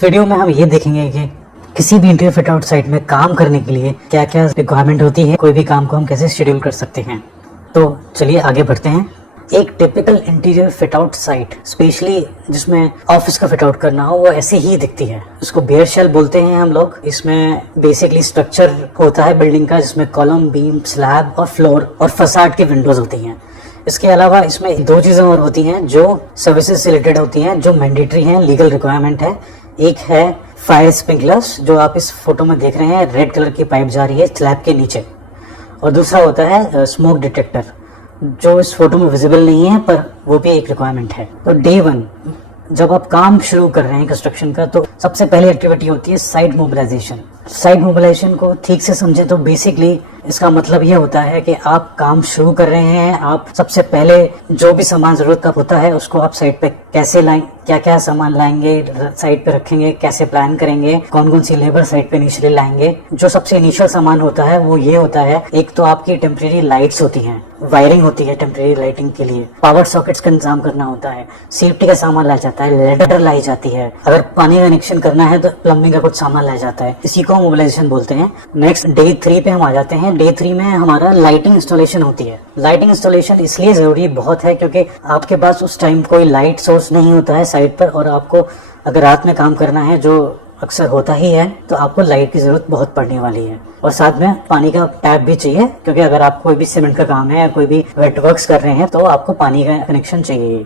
इस वीडियो में हम ये देखेंगे कि किसी भी इंटीरियर फिट आउट साइट में काम करने के लिए क्या क्या रिक्वायरमेंट होती है, कोई भी काम को हम कैसे शेड्यूल कर सकते हैं। तो चलिए आगे बढ़ते हैं। एक typical interior fit out site, specially जिसमें ऑफिस का फिट आउट करना हो, वो ऐसे ही दिखती है। इसको बेयर शेल बोलते हैं हम लोग। इसमें बेसिकली स्ट्रक्चर होता है बिल्डिंग का, जिसमें कॉलम, बीम, स्लैब और फ्लोर और फसाड की विंडोज होती हैं। इसके अलावा इसमें दो चीजें और होती हैं जो सर्विसेज से रिलेटेड होती हैं, जो मैंडेटरी हैं, लीगल रिक्वायरमेंट है। एक है फायर स्प्रिंकलर्स, जो आप इस फोटो में देख रहे हैं, रेड कलर की पाइप जा रही है स्लैब के नीचे। और दूसरा होता है स्मोक डिटेक्टर, जो इस फोटो में विजिबल नहीं है पर वो भी एक रिक्वायरमेंट है। तो डे 1 जब आप काम शुरू कर रहे हैं कंस्ट्रक्शन का, तो सबसे पहली एक्टिविटी होती है साइट मोबिलाइजेशन। साइट मोबिलाइजेशन को ठीक से समझे तो बेसिकली इसका मतलब ये होता है कि आप काम शुरू कर रहे हैं। आप सबसे पहले जो भी सामान जरूरत का होता है उसको आप साइट पे कैसे लाएं, क्या क्या सामान लाएंगे, साइट पे रखेंगे, कैसे प्लान करेंगे, कौन कौन सी लेबर साइट पे इनिशियली लाएंगे। जो सबसे इनिशियल सामान होता है वो ये होता है, एक तो आपकी टेम्परेरी लाइट्स होती हैं, वायरिंग होती है टेम्परेरी लाइटिंग के लिए, पावर सॉकेट्स का इंतजाम करना होता है, सेफ्टी का सामान लाया जाता है, लेडर लाई जाती है, अगर पानी का कनेक्शन करना है तो प्लम्बिंग का कुछ सामान लाया जाता है। इसी को मोबिलाइजेशन बोलते हैं। नेक्स्ट डे 3 पे हम आ जाते हैं। डे 3 में हमारा लाइटिंग इंस्टॉलेशन होती है। लाइटिंग इंस्टॉलेशन इसलिए जरूरी बहुत है क्योंकि आपके पास उस टाइम कोई लाइट सोर्स नहीं होता है साइट पर, और आपको अगर रात में काम करना है, जो अक्सर होता ही है, तो आपको लाइट की जरूरत बहुत पड़ने वाली है। और साथ में पानी का टैप भी चाहिए, क्योंकि अगर आप कोई भी सीमेंट का काम है या कोई भी वेट वर्क्स कर रहे हैं तो आपको पानी का कनेक्शन चाहिए।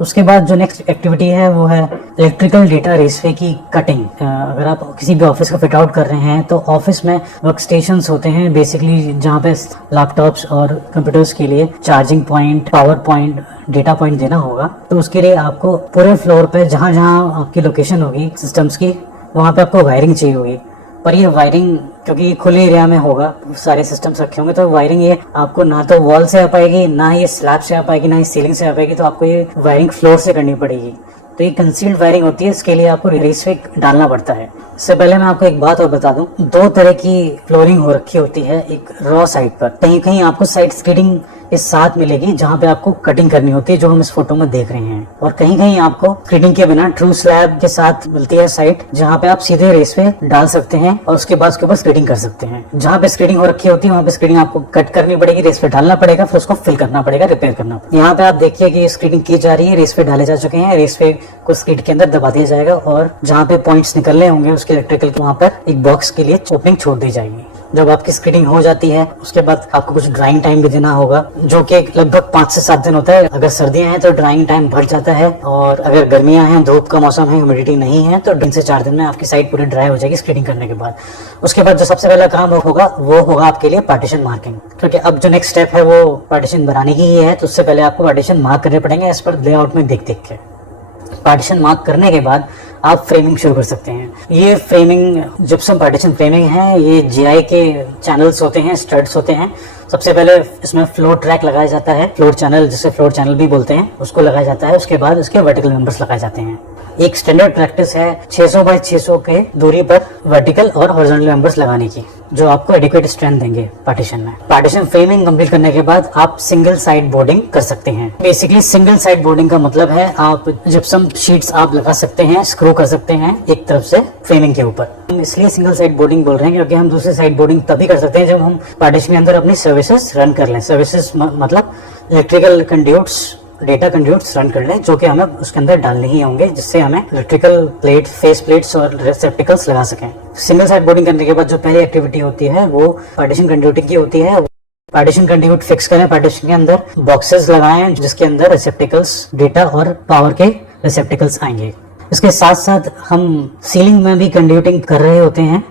उसके बाद जो नेक्स्ट एक्टिविटी है वो है इलेक्ट्रिकल डेटा रेसवे की कटिंग। अगर आप किसी भी ऑफिस का फिट आउट कर रहे हैं तो ऑफिस में वर्क स्टेशंस होते हैं बेसिकली, जहाँ पे लैपटॉप्स और कंप्यूटर्स के लिए charging point, power point, data point देना होगा। तो उसके लिए आपको पूरे फ्लोर पे जहाँ जहाँ आपकी लोकेशन होगी सिस्टम्स की, वहाँ पे आपको वायरिंग चाहिए होगी। पर ये वायरिंग क्योंकि खुले एरिया में होगा, सारे सिस्टम्स रखे होंगे, तो वायरिंग ये आपको ना तो वॉल से आ पाएगी, ना ये स्लैब से आ पाएगी, ना ही सीलिंग से आ पाएगी। तो आपको ये वायरिंग फ्लोर से करनी पड़ेगी। तो ये कंसील्ड वायरिंग होती है, इसके लिए आपको रेसवे डालना पड़ता है। इससे पहले मैं आपको एक बात और बता दूं, 2 तरह की फ्लोरिंग हो रखी होती है एक रॉ साइट पर। कहीं कहीं आपको साइट स्किडिंग के साथ मिलेगी, जहाँ पे आपको कटिंग करनी होती है, जो हम इस फोटो में देख रहे हैं। और कहीं कहीं आपको स्किडिंग के बिना ट्रू स्लैब के साथ मिलती है साइट, जहाँ पे आप सीधे रेसवे डाल सकते हैं और उसके बाद उसके ऊपर स्किडिंग कर सकते हैं। जहाँ पे स्किडिंग हो रखी होती है वहाँ पे स्किडिंग आपको कट करनी पड़ेगी, रेसवे डालना पड़ेगा, फिर उसको फिल करना पड़ेगा, रिपेयर करना पड़ेगा। यहाँ पे आप देखिए कि स्किडिंग की जा रही है, रेसवे डाले जा चुके हैं, रेसवे को स्किड के अंदर दबा दिया जाएगा और जहाँ पे पॉइंट्स निकलने होंगे उसके इलेक्ट्रिकल के, वहाँ पर एक बॉक्स के लिए ओपनिंग छोड़ दी जाएगी। जब आपकी स्किडिंग हो जाती है उसके बाद आपको कुछ ड्राइंग टाइम भी देना होगा, जो कि लगभग 5 से 7 दिन होता है। अगर सर्दियां हैं तो ड्राइंग टाइम बढ़ जाता है, और अगर गर्मियां हैं, धूप का मौसम है, ह्यूमिडिटी नहीं है, तो 3 से 4 दिन में आपकी साइट पूरी ड्राई हो जाएगी स्किडिंग करने के बाद। उसके बाद जो सबसे पहला काम होगा वो होगा आपके लिए पार्टीशन मार्किंग, क्योंकि अब जो नेक्स्ट स्टेप है वो पार्टीशन बनाने की ही है। तो उससे पहले आपको पार्टीशन मार्क करने पड़ेंगे एज पर लेआउट में देख के। पार्टीशन मार्क करने के बाद आप फ्रेमिंग शुरू कर सकते हैं। ये फ्रेमिंग जिप्सम पार्टीशन फ्रेमिंग है। ये जीआई के चैनल्स होते हैं, स्टड्स होते हैं। सबसे पहले इसमें फ्लोर ट्रैक लगाया जाता है, फ्लोर चैनल, जिसे फ्लोर चैनल भी बोलते हैं, उसको लगाया जाता है। उसके बाद उसके वर्टिकल मेंबर्स लगाए जाते हैं। एक स्टैंडर्ड प्रैक्टिस है 600 बाय 600 के दूरी पर वर्टिकल और हॉरिजॉन्टल मेंबर्स लगाने की, जो आपको एडिक्वेट स्ट्रेंथ देंगे पार्टीशन में। पार्टीशन फ्रेमिंग कंप्लीट करने के बाद आप सिंगल साइड बोर्डिंग कर सकते हैं। बेसिकली सिंगल साइड बोर्डिंग का मतलब है आप जिप्सम शीट्स आप लगा सकते हैं, स्क्रू कर सकते हैं एक तरफ से फ्रेमिंग के ऊपर। हम इसलिए सिंगल साइड बोर्डिंग बोल रहे हैं क्योंकि हम दूसरी साइड बोर्डिंग तभी कर सकते हैं जब हम पार्टीशन के अंदर अपनी सर्विसेज रन कर लें। सर्विसेज मतलब electrical conduits, data conduits run कर लें, जो कि हमें उसके अंदर डालने ही होंगे, जिससे हमें इलेक्ट्रिकल प्लेट, फेस प्लेट्स और रिसेप्टिकल्स लगा सकें। सिंगल साइड बोर्डिंग करने के बाद जो पहली एक्टिविटी होती है वो पार्टीशन कंड्यूटिंग की होती है। पार्टीशन कंड्यूट फिक्स करें, पार्टीशन के अंदर बॉक्सेस लगाएं जिसके अंदर रिसेप्टिकल्स, डेटा और पावर के रिसेप्टिकल्स आएंगे। इसके साथ साथ हम सीलिंग में भी कंड्यूटिंग कर रहे होते हैं।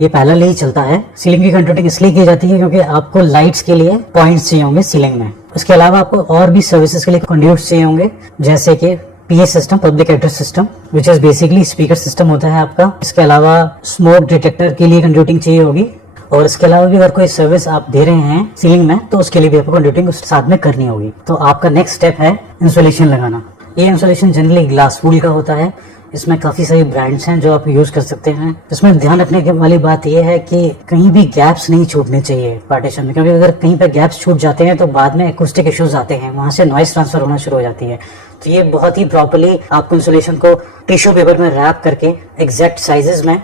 ये पैरेलल ही चलता है। सीलिंग की कंड्यूटिंग इसलिए की जाती है क्योंकि आपको लाइट्स के लिए पॉइंट्स चाहिए होंगे सीलिंग में। इसके अलावा आपको और भी सर्विसेज के लिए कंड्यूट्स चाहिए होंगे, जैसे कि PA system, public address system, which is basically speaker system होता है आपका। इसके अलावा स्मोक डिटेक्टर के लिए कंड्यूटिंग चाहिए होगी। और इसके अलावा भी अगर कोई सर्विस आप दे रहे हैं सीलिंग में तो उसके लिए भी आपको कंड्यूटिंग उस साथ में करनी होगी। तो आपका नेक्स्ट स्टेप है इंसुलेशन लगाना। ये इंसुलेशन जनरली ग्लास वूल का होता है। इसमें काफ़ी सारी ब्रांड्स हैं जो आप यूज़ कर सकते हैं। इसमें ध्यान रखने की वाली बात यह है कि कहीं भी गैप्स नहीं छूटने चाहिए पार्टीशन में, क्योंकि अगर कहीं पे गैप्स छूट जाते हैं तो बाद में एकूस्टिक इश्यूज आते हैं, वहाँ से नॉइस ट्रांसफर होना शुरू हो जाती है। तो ये बहुत ही प्रॉपर्ली आपको इंसुलेशन को टिश्यू पेपर में रैप करके एग्जैक्ट साइजेस में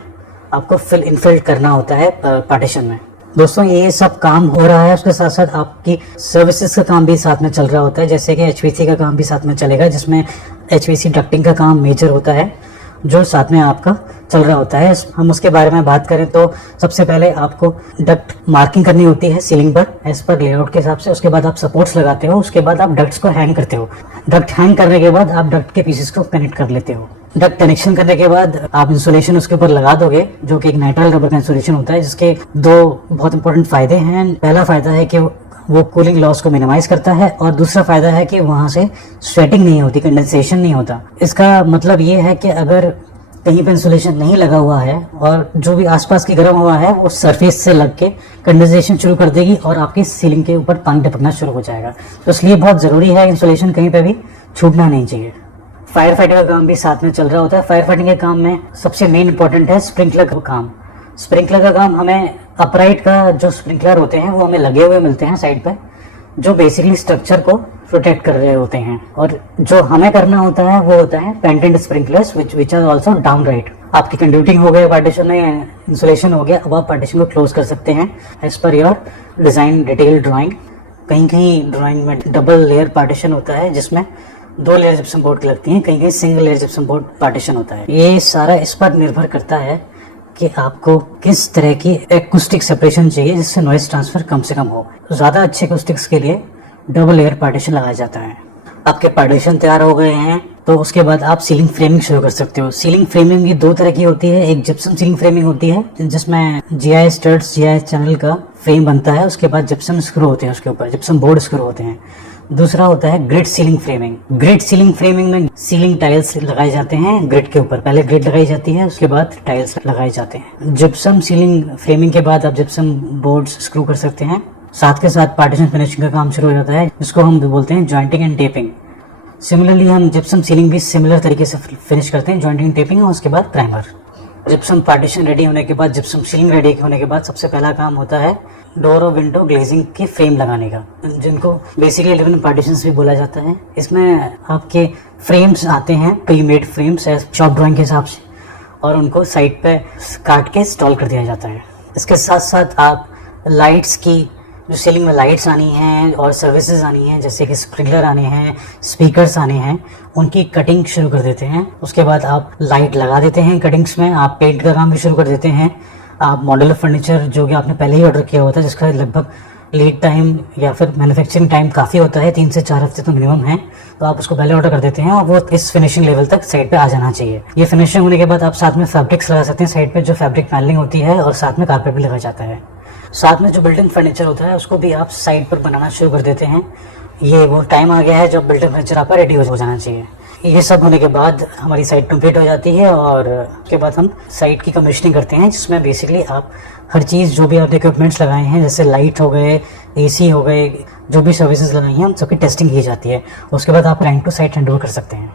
आपको इनफिल करना होता है पार्टीशन में। दोस्तों ये सब काम हो रहा है, उसके साथ साथ आपकी सर्विसेज का काम भी साथ में चल रहा होता है, जैसे कि एचवीसी का काम भी साथ में चलेगा, जिसमें एचवीसी डक्टिंग का काम मेजर होता है जो साथ में आपका चल रहा होता है। हम उसके बारे में बात करें तो सबसे पहले आपको डक्ट मार्किंग करनी होती है सीलिंग पर एज पर लेआउट के हिसाब से। उसके बाद आप सपोर्ट्स लगाते हो, उसके बाद आप डक्ट्स को हैंग करते हो। डक्ट हैंग करने के बाद आप डक्ट के पीसेस को कनेक्ट कर लेते हो। डक्ट कनेक्शन करने के बाद आप इंसुलेशन उसके ऊपर लगा दोगे, जो कि एक नाइट्राइल रबर का इंसुलेशन होता है, जिसके दो बहुत इंपॉर्टेंट फायदे हैं। पहला फायदा है कि वो कूलिंग लॉस को मिनिमाइज करता है, और दूसरा फायदा है कि वहां से स्वेटिंग नहीं होती, कंडेंसेशन नहीं होता। इसका मतलब ये है कि अगर कहीं पे इंसुलेशन नहीं लगा हुआ है और जो भी आसपास की गर्म हवा है वो सरफेस से लग के कंडेंसेशन शुरू कर देगी और आपकी सीलिंग के ऊपर पानी टपकना शुरू हो जाएगा। तो इसलिए बहुत ज़रूरी है इंसुलेशन कहीं पे भी छूटना नहीं चाहिए। फायर फाइटिंग का काम भी साथ में चल रहा होता है। फायर फाइटिंग के काम में सबसे मेन इंपॉर्टेंट है स्प्रिंकलर का काम। स्प्रिंकलर का काम हमें अपराइट का जो स्प्रिंकलर होते हैं वो हमें लगे हुए मिलते हैं साइड पे, जो बेसिकली स्ट्रक्चर को प्रोटेक्ट कर रहे होते हैं, और जो हमें करना होता है वो होता है pendent sprinklers which are also down right. आपकी कंड्यूटिंग हो गई पार्टीशन में, इंसुलेशन हो गया, अब आप पार्टीशन को क्लोज कर सकते हैं as per your design detail drawing. कहीं कहीं ड्राइंग में डबल लेयर पार्टीशन होता है जिसमें 2 लेयर जिप्सम बोर्ड की लगती हैं, कहीं कहीं single layer gypsum board partition होता है। ये सारा इस पर निर्भर करता है कि आपको किस तरह की एकूस्टिक सेपरेशन चाहिए जिससे नॉइस ट्रांसफर कम से कम हो। ज़्यादा अच्छे एकूस्टिक्स के लिए डबल लेयर पार्टीशन लगाया जाता है। आपके पार्टीशन तैयार हो गए हैं तो उसके बाद आप सीलिंग फ्रेमिंग शुरू कर सकते हो। सीलिंग फ्रेमिंग भी 2 तरह की होती है। एक जिप्सम सीलिंग फ्रेमिंग होती है जिसमें जीआई स्टड्स, जीआई चैनल का फ्रेम बनता है, उसके बाद जिप्सम स्क्रू होते हैं, उसके ऊपर जिप्सम बोर्ड स्क्रू होते हैं। दूसरा होता है grid ceiling framing. Grid ceiling framing में सीलिंग टाइल्स लगाए जाते हैं ग्रिड के ऊपर। पहले ग्रिड लगाई जाती है, उसके बाद टाइल्स लगाए जाते हैं। जिप्सम सीलिंग फ्रेमिंग के बाद आप जिप्सम बोर्ड्स स्क्रू कर सकते हैं। साथ के साथ पार्टीशन फिनिशिंग का काम शुरू हो जाता है, जिसको हम बोलते हैं जॉइंटिंग एंड टेपिंग। सिमिलरली हम जिप्सम सीलिंग भी सिमिलर तरीके से फिनिश करते हैं, जॉइंटिंग टेपिंग, और उसके बाद प्राइमर। जिप्सम पार्टीशन रेडी होने के बाद, जिप्सम सीलिंग रेडी होने के बाद सबसे पहला काम होता है डोर और विंडो ग्लेजिंग की फ्रेम लगाने का, जिनको बेसिकली लिविंग पार्टीशंस भी बोला जाता है। इसमें आपके फ्रेम्स आते हैं, pre made frames shop drawing के हिसाब से, और उनको साइड पे काट के इंस्टॉल कर दिया जाता है। इसके साथ साथ आप लाइट्स की, जो सीलिंग में लाइट्स आनी हैं और सर्विसेज आनी हैं, जैसे कि स्प्रिंकलर आने हैं, स्पीकर्स आने हैं, उनकी कटिंग शुरू कर देते हैं। उसके बाद आप लाइट लगा देते हैं कटिंग्स में, आप पेंट का काम भी शुरू कर देते हैं। आप मॉड्यूलर फर्नीचर जो कि आपने पहले ही ऑर्डर किया होता है, जिसका लगभग लीड टाइम या फिर मैन्युफैक्चरिंग टाइम काफ़ी होता है, 3 से 4 हफ्ते तो मिनिमम है, तो आप उसको पहले ऑर्डर कर देते हैं और वो इस फिनिशिंग लेवल तक साइड पे आ जाना चाहिए। ये फिनिशिंग होने के बाद आप साथ में फैब्रिक्स लगा सकते हैं साइड पे, जो फैब्रिक पैनलिंग होती है, और साथ में कारपेट भी लगा जाता है। साथ में जो बिल्ट-इन फर्नीचर होता है उसको भी आप साइड पर बनाना शुरू कर देते हैं। ये वो टाइम आ गया है जब बिल्ट-इन फर्नीचर आपका रेडी हो जाना चाहिए। ये सब होने के बाद हमारी साइट कंप्लीट हो जाती है, और उसके बाद हम साइट की कमीशनिंग करते हैं, जिसमें बेसिकली आप हर चीज़ जो भी आपने इक्विपमेंट्स लगाए हैं, जैसे लाइट हो गए, एसी हो गए, जो भी सर्विसेज लगाई हैं, उन सबकी टेस्टिंग की जाती है। उसके बाद आप क्लाइंट को साइट हैंड ओवर कर सकते हैं।